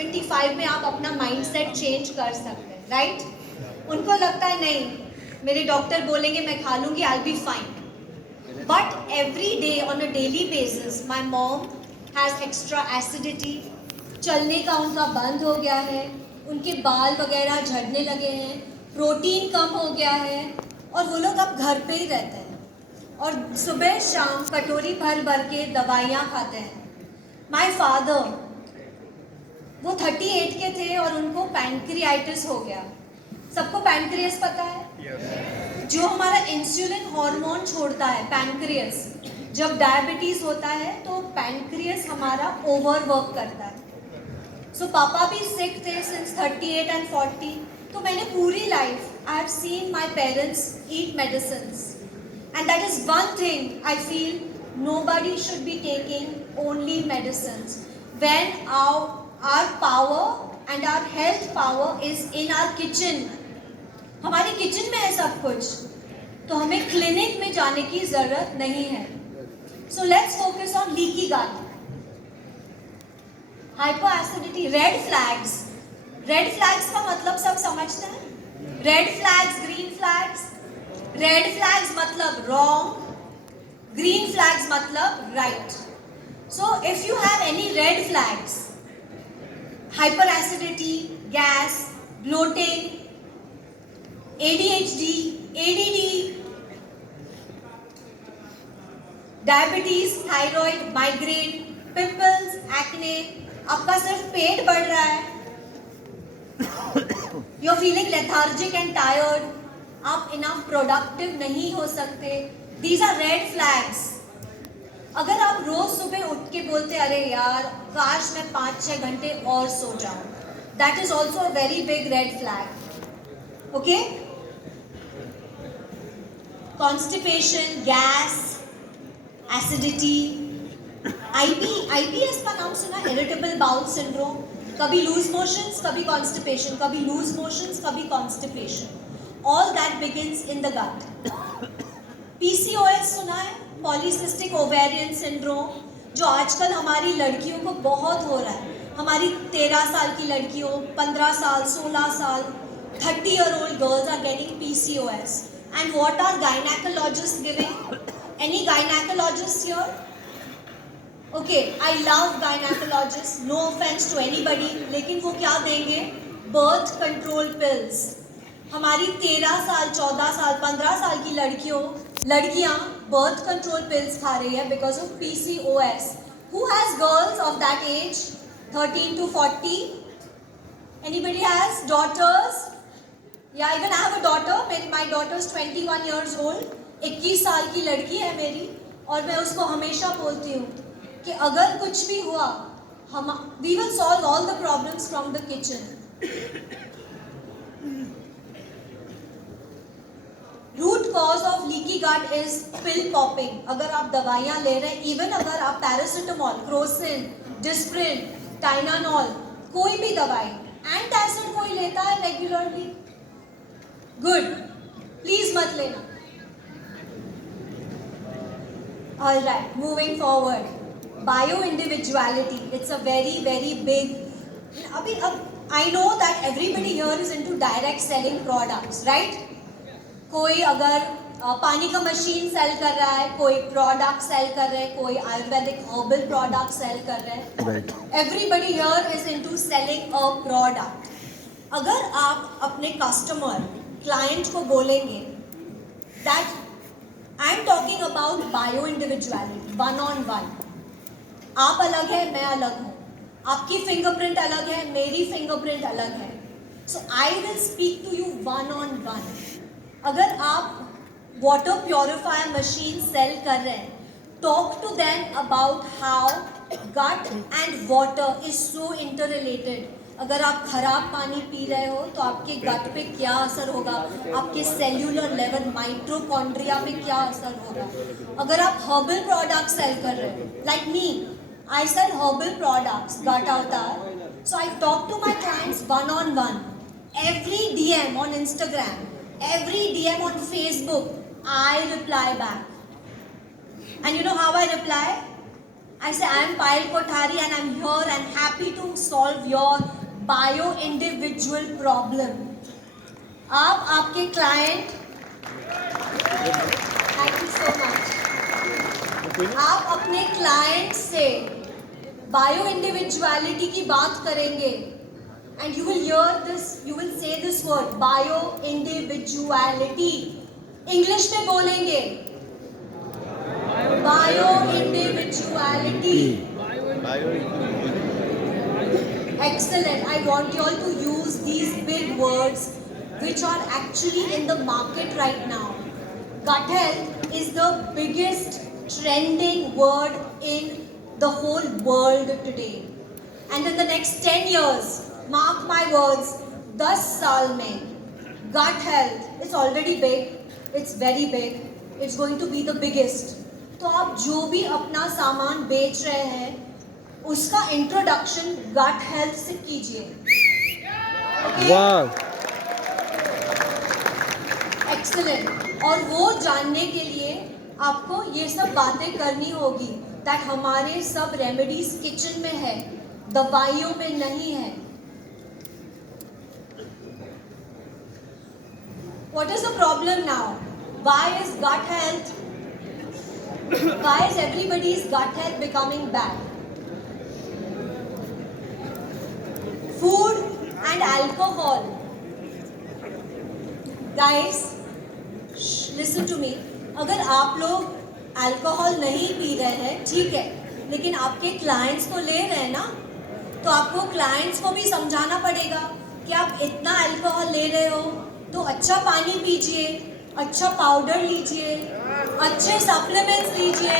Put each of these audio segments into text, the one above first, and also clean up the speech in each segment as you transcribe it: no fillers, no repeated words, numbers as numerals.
75 में आप अपना माइंडसेट चेंज कर सकते हैं, राइट? उनको लगता है नहीं, मेरे डॉक्टर बोलेंगे मैं खा लूंगी, I will be fine. But every day on a daily basis my mom has extra acidity, चलने का उनका बंद हो गया है, उनके बाल वगैरह झड़ने लगे हैं, प्रोटीन कम हो गया है, और वो लोग अब घर पे ही रहते हैं और सुबह शाम कटोरी भर भर के दवाइयाँ खाते हैं। माई फादर, वो 38 के थे और उनको पैनक्रियाटिस हो गया। सबको पैनक्रियास पता है? जो हमारा इंसुलिन हार्मोन छोड़ता है, पैनक्रियास, जब डायबिटीज होता है तो पैनक्रियास हमारा ओवरवर्क करता है। सो पापा भी सिक थे सिंस 38 एंड 40। तो मैंने पूरी life I have seen my parents eat medicines, and that is one thing I feel nobody should be taking only medicines when our power and our health power is in our kitchen. हमारे kitchen में है सब कुछ, तो हमें clinic में जाने की जरूरत नहीं है। So let's focus on leaky gut, hyperacidity, red flags. Red flags का मतलब सब समझते हैं? Red flags, green flags. Red flags मतलब रॉन्ग, ग्रीन फ्लैग्स मतलब right. So if you have any red flags, hyper acidity, gas, bloating, ADHD, ADD, diabetes, thyroid, migraine, pimples, acne, आपका सिर्फ पेट बढ़ रहा है, you are feeling lethargic and tired, आप enough productive नहीं हो सकते, दीज आर रेड फ्लैग्स। अगर आप रोज सुबह उठ के बोलते अरे यार काश मैं 5-6 घंटे और सो जाऊं, that is also a very big red flag. Okay, constipation, gas, acidity, IBS का नाम सुना? Irritable bowel syndrome. कभी लूज मोशंस, कभी कॉन्स्टिपेशन, कभी लूज मोशंस, कभी constipation. All that begins in the gut. PCOS सुना है? पॉलीसिस्टिक ओवेरियन सिंड्रोम, जो आजकल हमारी लड़कियों को बहुत हो रहा है। हमारी 13 साल की लड़कियों, 15 साल, 16 साल, 30-year-old girls are getting PCOS. And what are gynecologists giving? Any gynecologists here? Okay, I love gynecologists. No offense to anybody. लेकिन वो क्या देंगे? Birth control pills. हमारी 13 साल, 14 साल, 15 साल की लड़कियां बर्थ कंट्रोल पिल्स खा रही है because of PCOS. Who has girls of that age, 13 to 40? Anybody has daughters? Yeah, even I have a daughter. My daughter is 21 years old. 21 साल की लड़की है मेरी, और मैं उसको हमेशा बोलती हूँ कि अगर कुछ भी हुआ, we will solve all the problems from the kitchen. Root cause of leaky gut is pill popping. अगर आप दवाइयाँ ले रहे हैं, इवन अगर आप पैरासिटामोल, क्रोसिन, डिस्प्रिन, टाइनानॉल, कोई भी दवाई, एंटासिड कोई लेता है रेगुलरली, गुड, प्लीज मत लेना। Alright, moving forward, bio individuality, it's a very very big. अब I know that everybody here is into direct selling products, right? कोई अगर पानी का मशीन सेल कर रहा है, कोई प्रोडक्ट सेल कर रहे हैं, कोई आयुर्वेदिक हर्बल प्रोडक्ट सेल कर रहे हैं। Everybody here is into selling a product. अगर आप अपने कस्टमर, क्लाइंट को बोलेंगे that I am talking about bio individuality, 1-on-1, आप अलग है, मैं अलग हूँ, आपकी फिंगरप्रिंट अलग है, मेरी फिंगरप्रिंट अलग है, so I will speak to you 1-on-1। अगर आप वाटर प्योरीफायर मशीन सेल कर रहे हैं, talk to them about how gut and water is so interrelated. अगर आप खराब पानी पी रहे हो तो आपके गट पे क्या असर होगा, आपके सेल्यूलर लेवल, माइटोकॉन्ड्रिया पे क्या असर होगा। अगर आप हर्बल प्रोडक्ट सेल कर रहे हो, like me, I sell herbal products, gut Avatar, so I talk to my clients 1-on-1, every DM on Instagram, every DM on Facebook, I reply back. And you know how I reply? I say, I am Payal Kothari and I'm here and happy to solve your bio-individual problem. आप आपके client, thank you so much. आप अपने client से bio-individuality की बात करेंगे and you will hear this, you will say this word, bio-individuality. English में बोलेंगे bio-individuality. Excellent. I want you all to use these big words which are actually in the market right now. Gut health is the biggest trending word in the whole world today. And in the next 10 years, mark my words, 10 साल में gut health is already big. It's very big. It's going to be the biggest. तो आप जो भी अपना सामान बेच रहे हैं उसका इंट्रोडक्शन गट हेल्थ से कीजिए. वाह, एक्सीलेंट. और वो जानने के लिए आपको ये सब बातें करनी होगी दैट हमारे सब रेमेडीज किचन में है, दवाइयों में नहीं है. What is the problem now? Why is gut health, why is everybody's gut health becoming bad? Food and alcohol. Guys, listen to me. अगर आप लोग अल्कोहल नहीं पी रहे हैं ठीक है, लेकिन आपके क्लाइंट्स को ले रहे हैं ना, तो आपको क्लाइंट्स को भी समझाना पड़ेगा कि आप इतना अल्कोहल ले रहे हो तो अच्छा पानी पीजिए, अच्छा पाउडर लीजिए, अच्छे सप्लीमेंट्स लीजिए.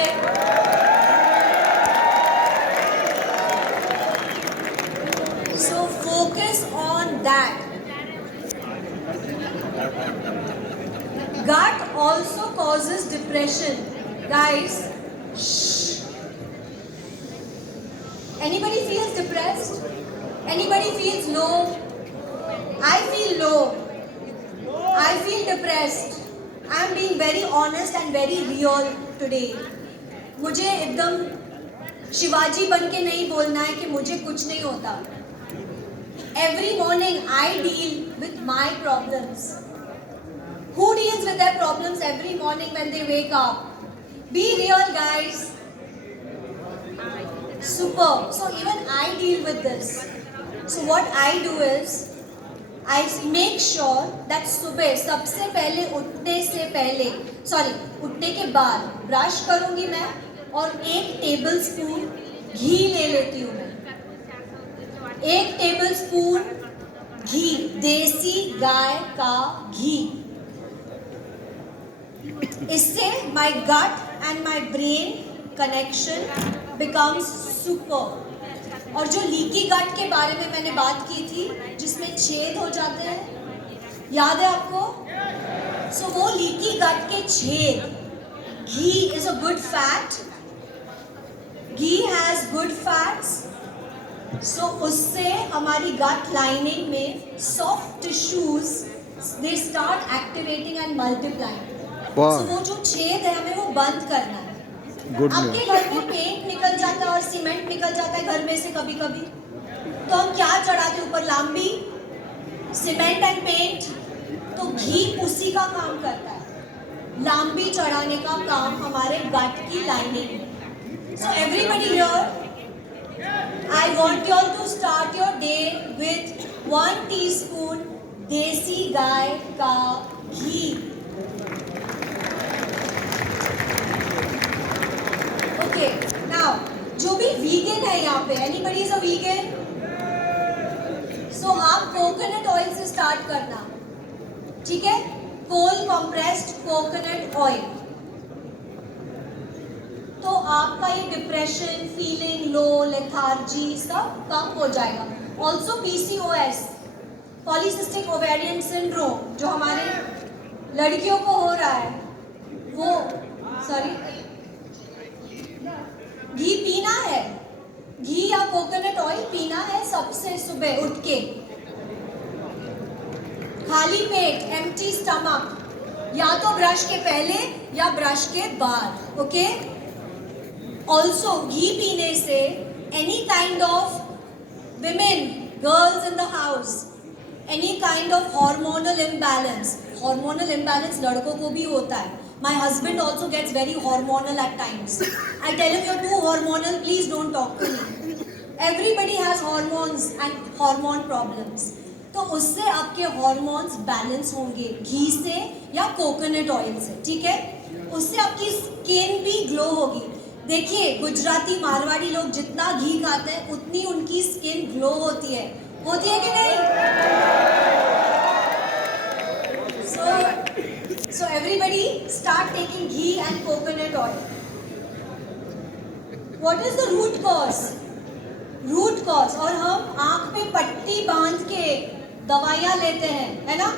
So focus on that. Gut also causes depression. Guys, shh. Anybody feels depressed? Anybody feels low? I feel low. I feel depressed. I am being very honest and very real today. मुझे एकदम शिवाजी बन के नहीं बोलना है कि मुझे कुछ नहीं होता. Every morning I deal with my problems. Who deals with their problems every morning when they wake up? Be real, guys. Super. So even I deal with this. So what I do is I make sure that सुबह सबसे पहले उठने के बाद brush करूंगी मैं और 1 tablespoon घी ले लेती हूँ मैं. 1 टेबलस्पून घी, देसी गाय का घी. इससे my gut and my brain connection becomes super. और जो लीकी गट के बारे में मैंने बात की थी जिसमें छेद हो जाते हैं, याद है आपको? सो वो लीकी गट के छेद, ghee is a good fat. Ghee has good fats. So उससे हमारी गट लाइनिंग में soft tissues they start activating and multiplying. So वो जो छेद है हमें वो बंद करना है. आपके घर में पेंट निकल जाता है और सीमेंट निकल जाता है घर में से कभी कभी, तो हम क्या चढ़ाते हैं ऊपर? लांबी, सीमेंट एंड पेंट. तो घी उसी का काम करता है, लांबी चढ़ाने का काम हमारे गट की लाइनिंग में. So everybody here, I want you all to start your day with 1 teaspoon देसी गाय का घी. Okay, now जो भी vegan है यहाँ पे, anybody is a vegan? So आप कोकोनट ऑयल से स्टार्ट करना, ठीक है? Cold compressed coconut oil. तो आपका ये डिप्रेशन, फीलिंग लो, लेथार्जी सब कम हो जाएगा. Also PCOS, polycystic ovarian syndrome, जो हमारे लड़कियों को हो रहा है, वो घी पीना है, घी या कोकोनट ऑयल पीना है सबसे सुबह उठ के, खाली पेट, एम्प्टी स्टमक, या तो ब्रश के पहले या ब्रश के बाद. ओके? ऑल्सो घी पीने से any kind of women, girls in the house, any kind of hormonal imbalance. Hormonal imbalance लड़कों को भी होता है. My husband also gets very hormonal at times. I tell him you're too hormonal, please don't talk to me. Everybody has hormones and hormone problems. तो उससे आपके hormones balance होंगे घी से या coconut oil से, ठीक है? उससे आपकी skin भी glow होगी. देखिए गुजराती मारवाड़ी लोग जितना घी खाते हैं उतनी उनकी स्किन ग्लो होती है कि नहीं? So everybody start taking ghee and coconut oil. What is the root cause? Root cause. और हम आंख पे पट्टी बांध के दवाइयाँ लेते हैं, है ना?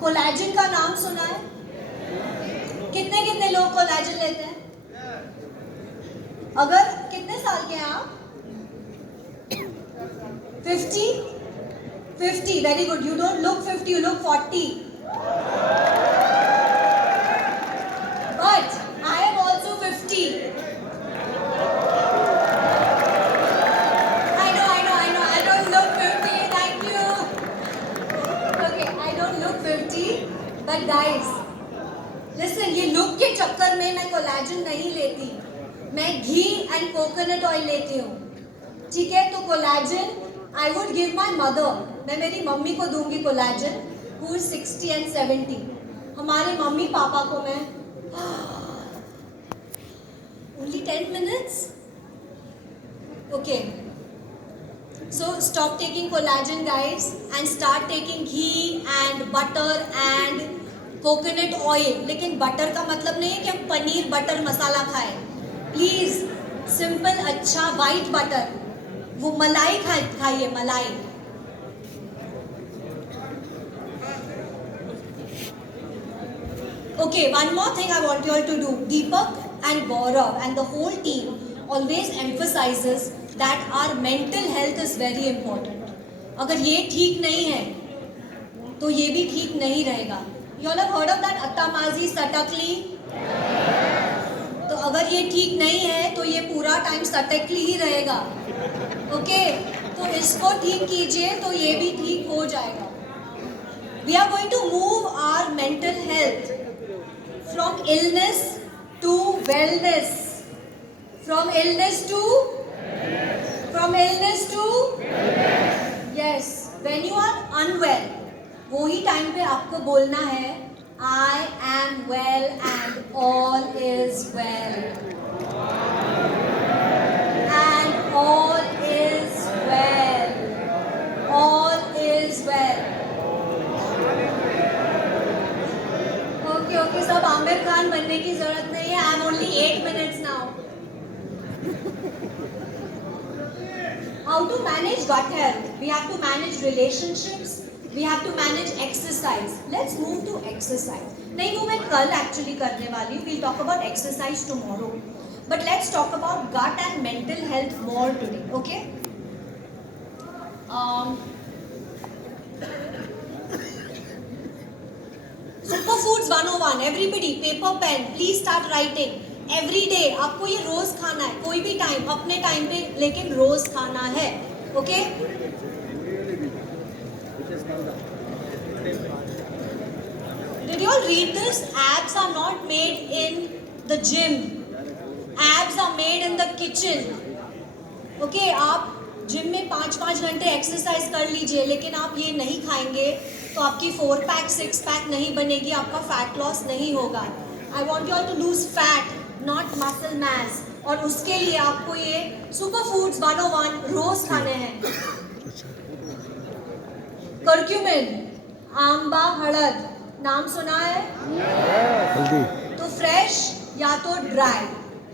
कोलैजन का नाम सुना है? कितने लोग कोलैजन लेते हैं? अगर कितने साल के हैं आप? 50? Very good. You don't look 50, you look 40. But I am also 50. I know. I don't look 50. Thank you. Okay, I don't look 50. But guys, listen, ये look के चक्कर में मैं कोलैजन नहीं लेती. मैं घी एंड कोकोनट ऑयल लेती हूँ, ठीक है? तो collagen I would give my mother, मैं मेरी मम्मी को दूंगी कोलैजन, हु इज 60 and 70. हमारे मम्मी पापा को मैं only 10 minutes. Okay, so stop taking collagen guys and start taking ghee and butter and coconut oil. लेकिन बटर का मतलब नहीं है कि हम पनीर बटर मसाला खाएं. प्लीज सिंपल अच्छा वाइट बटर, वो मलाई खाइए मलाई. Okay, one more thing I want you all to do. Deepak and Gaurav and the whole team always emphasizes that our mental health is very important. अगर ये ठीक नहीं है तो ये भी ठीक नहीं रहेगा. You all have heard of that Attamazi Satakli? तो अगर ये ठीक नहीं है तो ये पूरा टाइम सटकली ही रहेगा. ओके, तो इसको ठीक कीजिए तो ये भी ठीक हो जाएगा. We are going to move our mental health from illness to wellness. From illness to yes. When you are unwell वो ही टाइम पे आपको बोलना है I am well and all is well. And all is well. All is well. Okay, सब आमिर खान बनने की जरूरत नहीं है. I am only 8 minutes now. How to manage gut health? We have to manage relationships. We have to manage exercise. Let's move to exercise. नहीं वो मैं कल actually करने वाली हूँ. We'll talk about exercise tomorrow. But let's talk about gut and mental health more today. Okay? Superfoods 101. Everybody, paper pen. Please start writing. Every day आपको ये रोज खाना है. कोई भी टाइम अपने टाइम पे लेकिन रोज खाना है. Okay? Did you all read this? Abs are not made in the gym. Abs are made in the kitchen. Okay, आप जिम में 5-5 घंटे एक्सरसाइज कर लीजिए, लेकिन आप ये नहीं खाएंगे तो आपकी 4 पैक 6 पैक नहीं बनेगी, आपका फैट लॉस नहीं होगा. I want you all to lose fat, not muscle mass. और उसके लिए आपको ये सुपर फूड्स 101 रोज खाने हैं. कर्क्यूमिन, आंबा, हळद, नाम सुना है? हल्दी. तो फ्रेश या तो ड्राई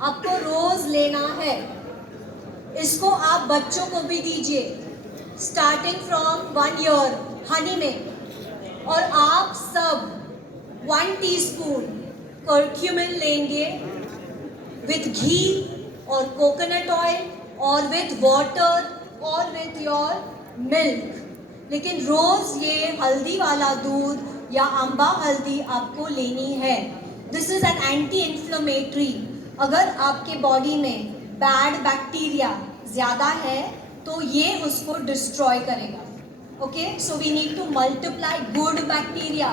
आपको रोज लेना है. इसको आप बच्चों को भी दीजिए स्टार्टिंग फ्रॉम 1 year हनी में. और आप सब 1 teaspoon कर्क्यूमिन लेंगे विथ घी और कोकोनट ऑयल और विथ वाटर और विथ योर मिल्क. लेकिन रोज ये हल्दी वाला दूध या अम्बा हल्दी आपको लेनी है. This is an anti inflammatory. अगर आपके बॉडी में बैड बैक्टीरिया ज़्यादा है तो ये उसको डिस्ट्रॉय करेगा. Okay, so we need to multiply good bacteria.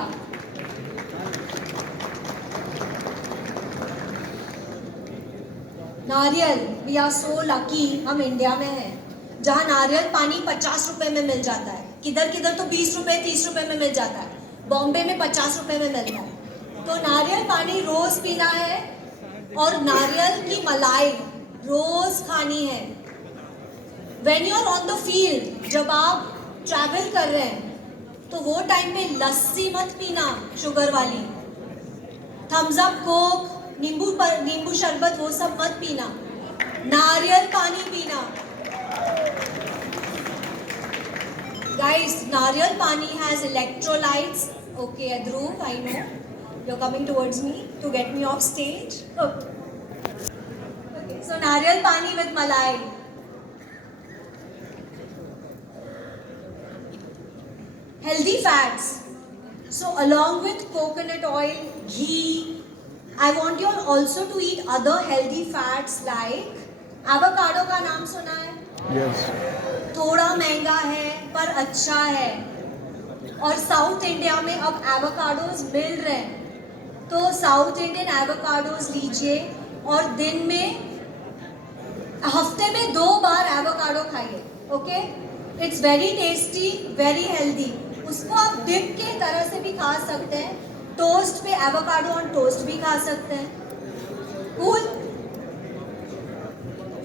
नारियल, वी आर सो लकी, हम इंडिया में हैं जहाँ नारियल पानी 50 रुपए में मिल जाता है. किधर किधर तो 20 रुपए 30 रुपए में मिल जाता है. बॉम्बे में 50 रुपए में मिलता है. तो नारियल पानी रोज पीना है और नारियल की मलाई रोज खानी है. When you are on the field, जब आप ट्रैवल कर रहे हैं तो वो टाइम पे लस्सी मत पीना शुगर वाली. थम्स अप, कोक, नींबू शरबत वो सब मत पीना. नारियल पानी पीना. गाइस, नारियल पानी has electrolytes. Okay Dhruv, I know you're coming towards me to get me off stage. Okay, so नारियल पानी with मलाई. Healthy fats. So along with coconut oil, ghee, I want you all also to eat other healthy fats like avocado का नाम सुना है? Yes. थोड़ा महंगा है पर अच्छा है. और साउथ इंडिया में अब एवोकाडोज मिल रहे हैं तो साउथ इंडियन एवोकाडोज लीजिए और दिन में हफ्ते में 2 बार एवोकाडो खाइए. Okay, it's very tasty, very healthy. उसको आप डिप के तरह से भी खा सकते हैं. टोस्ट पे एवोकाडो ऑन टोस्ट भी खा सकते हैं. कूल.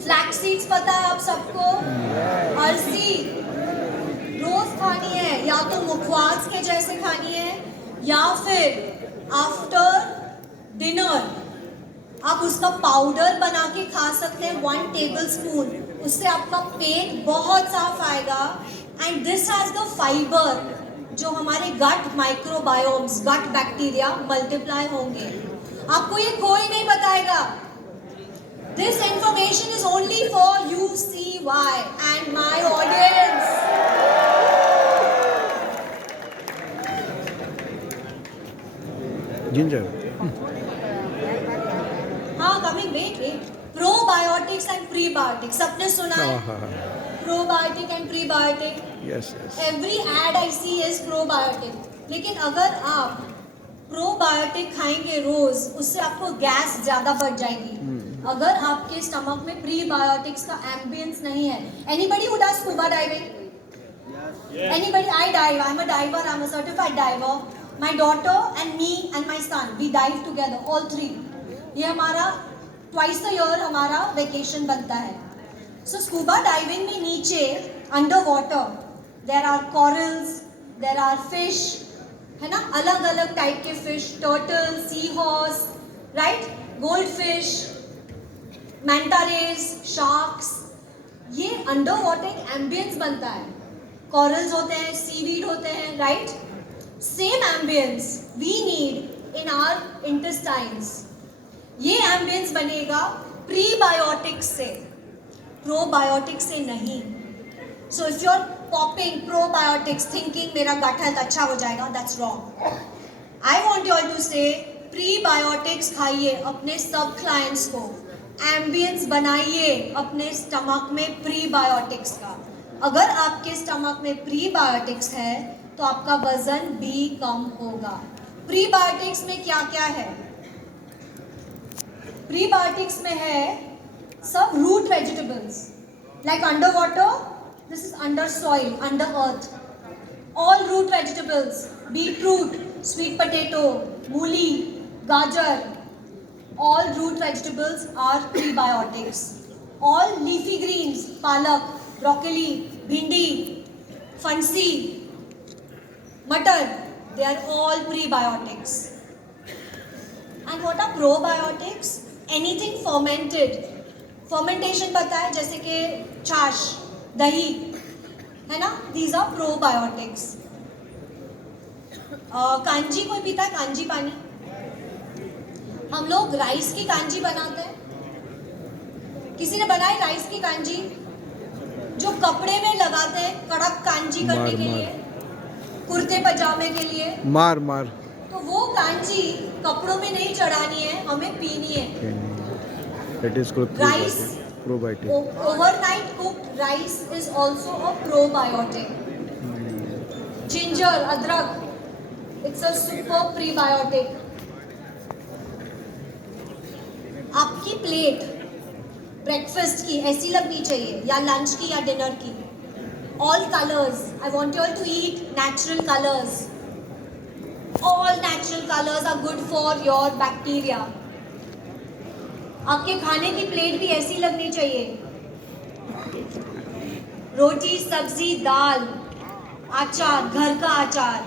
फ्लैक्स सीड्स पता है आप सबको? अलसी रोज खानी है, या तो मुखवास के जैसे खानी है या फिर आफ्टर डिनर आप उसका पाउडर बना के खा सकते हैं 1 टेबलस्पून. उससे आपका पेट बहुत साफ आएगा. And this has the fibre जो हमारे gut microbiomes, gut bacteria multiply होंगे. आपको ये कोई नहीं बताएगा. This information is only for UCY and my audience. Ginger. हाँ, coming, wait. Probiotics and prebiotics सबने सुना है? Probiotic and prebiotic. Yes, yes. Every ad I see is probiotic. लेकिन अगर आप प्रोबायोटिक खाएंगे रोज, उससे आपको गैस ज्यादा बढ़ जाएगी. अगर आपके स्टमक में प्रीबायोटिक्स का एम्बियंस नहीं है. Anybody who does scuba diving? Anybody? I dive. I'm a diver. I'm a certified diver. My daughter and me and my son, we dive together, all 3. ये हमारा twice a year हमारा vacation बनता है. So scuba diving में नीचे underwater there are corals, there are fish, है ना, अलग अलग टाइप के fish, turtle, seahorse, right? Goldfish, manta rays, sharks. ये underwater ambience बनता है. Corals होते हैं, seaweed होते हैं, right? Same ambience we need in our intestines. ये ambience बनेगा prebiotics से, probiotics से नहीं. So if you're popping probiotics thinking मेरा gut health अच्छा हो जाएगा, that's wrong. I want you all to say prebiotics खाइए अपने सब clients को. Ambience बनाइए अपने stomach में prebiotics का. अगर आपके स्टमक में प्रीबायोटिक्स है तो आपका वजन भी कम होगा. प्रीबायोटिक्स में क्या क्या है? प्रीबायोटिक्स में है सब root vegetables like under water, this is under soil, under earth. All root vegetables, beetroot, sweet potato, मूली, गाजर, all root vegetables are prebiotics. All leafy greens, palak, broccoli, bhindi, fancy, mutton, they are all prebiotics. And what are probiotics? Anything fermented. Fermentation पता है, जैसे कि छाछ, दही, है ना? These are probiotics. कांजी कोई पीता है? कांजी पानी? हम लोग राइस की कांजी बनाते हैं. किसी ने बनाई राइस की कांजी? जो कपड़े में लगाते हैं कड़क कांजी करने के लिए, कुर्ते पजामे के लिए. मार तो वो कांजी कपड़ों में नहीं चढ़ानी है, हमें पीनी है. It is called Rice. probiotic. Overnight cooked rice is also a probiotic. Ginger, adrak, it's a super prebiotic. आपकी प्लेट ब्रेकफास्ट की ऐसी लगनी चाहिए या लंच की या डिनर की. All colors. I want you all to eat natural colors. All natural colors are good for your bacteria. आपके खाने की प्लेट भी ऐसी लगनी चाहिए. रोटी, सब्जी, दाल, अचार, घर का अचार.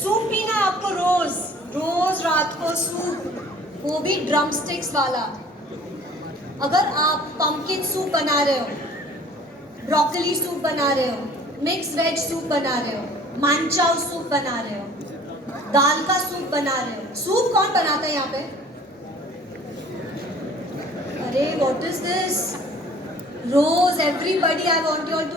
सूप पीना है आपको रोज रोज रात को सूप, वो भी ड्रम स्टिक्स वाला. अगर आप पंपकिन सूप बना रहे हो, ब्रोकली सूप बना रहे हो, मिक्स वेज सूप बना रहे हो, मानचाव सूप बना रहे हो, दाल का सूप बना रहे हो. सूप कौन बनाता है यहाँ पे? अरे what is this? Rose everybody, I want you all to